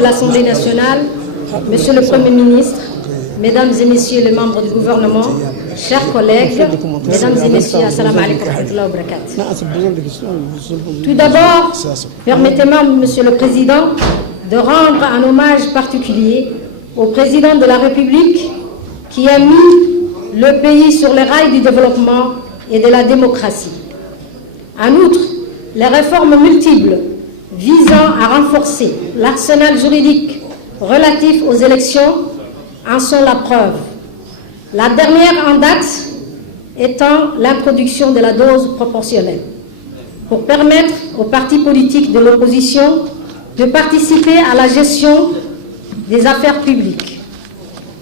de l'Assemblée nationale, Monsieur le Premier ministre, Mesdames et Messieurs les membres du gouvernement, chers collègues, Mesdames et Messieurs, assalamu alaikum wa rahmatullahi wa barakatuh. Tout d'abord, permettez-moi, Monsieur le Président, de rendre un hommage particulier au Président de la République qui a mis le pays sur les rails du développement et de la démocratie. En outre, les réformes multiples visant à renforcer l'arsenal juridique relatif aux élections en sont la preuve. La dernière en date étant l'introduction de la dose proportionnelle pour permettre aux partis politiques de l'opposition de participer à la gestion des affaires publiques.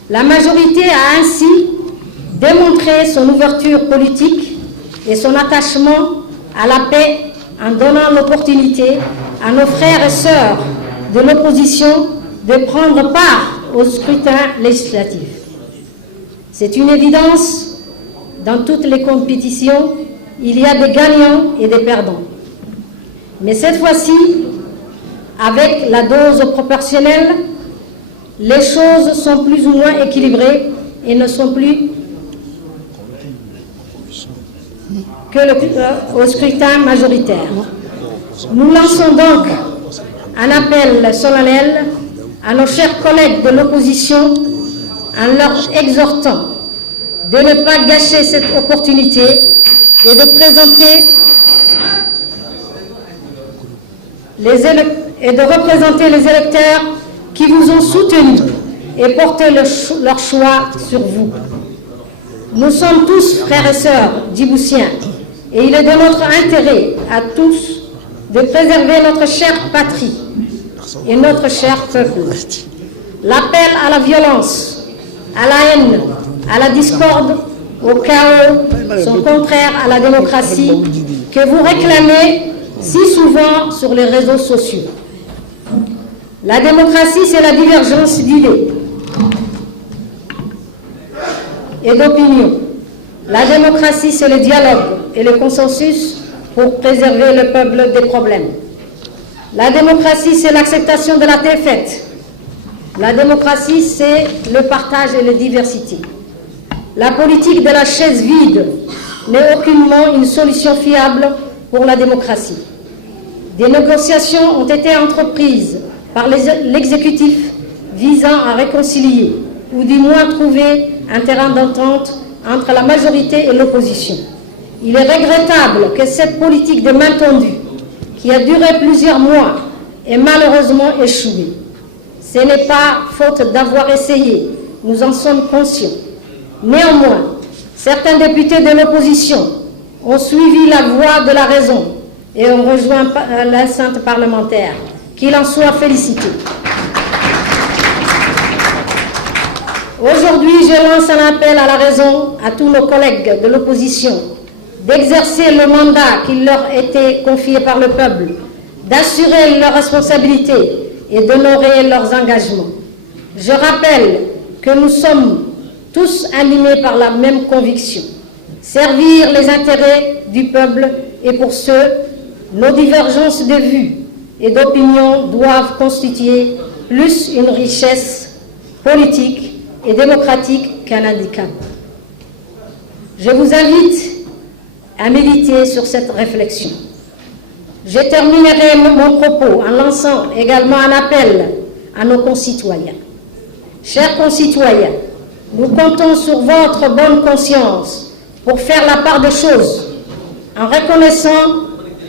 La majorité a ainsi démontré son ouverture politique et son attachement à la paix en donnant l'opportunité à nos frères et sœurs de l'opposition de prendre part au scrutin législatif. C'est une évidence, dans toutes les compétitions, il y a des gagnants et des perdants. Mais cette fois-ci, avec la dose proportionnelle, les choses sont plus ou moins équilibrées et ne sont plus que au scrutin majoritaire. Nous lançons donc un appel solennel à nos chers collègues de l'opposition en leur exhortant de ne pas gâcher cette opportunité et de représenter les électeurs qui vous ont soutenu et porté leur choix sur vous. Nous sommes tous frères et sœurs djiboutiens et il est de notre intérêt à tous de préserver notre chère patrie et notre cher peuple. L'appel à la violence, à la haine, à la discorde, au chaos sont contraires à la démocratie que vous réclamez si souvent sur les réseaux sociaux. La démocratie, c'est la divergence d'idées et d'opinions. La démocratie, c'est le dialogue et le consensus pour préserver le peuple des problèmes. La démocratie, c'est l'acceptation de la défaite. La démocratie, c'est le partage et la diversité. La politique de la chaise vide n'est aucunement une solution fiable pour la démocratie. Des négociations ont été entreprises par l'exécutif visant à réconcilier ou du moins trouver un terrain d'entente entre la majorité et l'opposition. Il est regrettable que cette politique de main tendue, qui a duré plusieurs mois, ait malheureusement échoué. Ce n'est pas faute d'avoir essayé, nous en sommes conscients. Néanmoins, certains députés de l'opposition ont suivi la voie de la raison et ont rejoint l'enceinte parlementaire. Qu'il en soit félicité. Aujourd'hui, je lance un appel à la raison à tous nos collègues de l'opposition d'exercer le mandat qui leur était confié par le peuple, d'assurer leurs responsabilités et d'honorer leurs engagements. Je rappelle que nous sommes tous animés par la même conviction, servir les intérêts du peuple, et pour ce, nos divergences de vues et d'opinion doivent constituer plus une richesse politique et démocratique qu'un handicap. Je vous invite à méditer sur cette réflexion. Je terminerai mon propos en lançant également un appel à nos concitoyens. Chers concitoyens, nous comptons sur votre bonne conscience pour faire la part des choses, en reconnaissant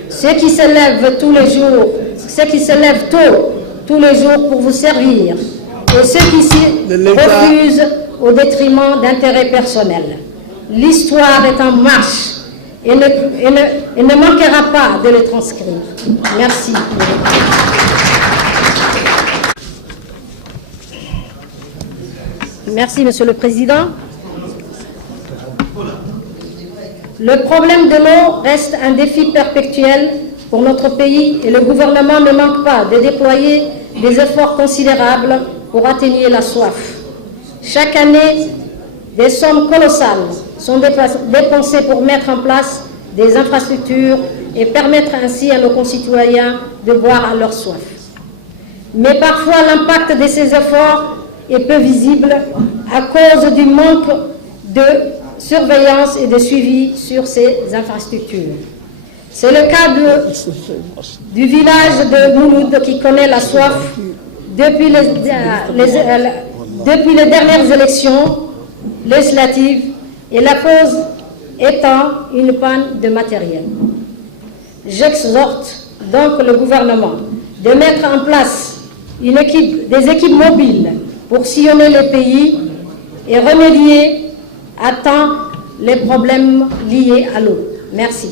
ceux qui se lèvent tous les jours, ceux qui se lèvent tôt tous les jours pour vous servir, et ceux qui s'y refusent au détriment d'intérêts personnels. L'histoire est en marche et ne manquera pas de le transcrire. Merci. Merci, Monsieur le Président. Le problème de l'eau reste un défi perpétuel pour notre pays et le gouvernement ne manque pas de déployer des efforts considérables pour atténuer la soif. Chaque année, des sommes colossales sont dépensées pour mettre en place des infrastructures et permettre ainsi à nos concitoyens de boire à leur soif. Mais parfois l'impact de ces efforts est peu visible à cause du manque de surveillance et de suivi sur ces infrastructures. C'est le cas du village de Mouloud qui connaît la soif depuis les dernières élections législatives et la cause étant une panne de matériel. J'exhorte donc le gouvernement de mettre en place des équipes mobiles pour sillonner le pays et remédier à temps les problèmes liés à l'eau. Merci.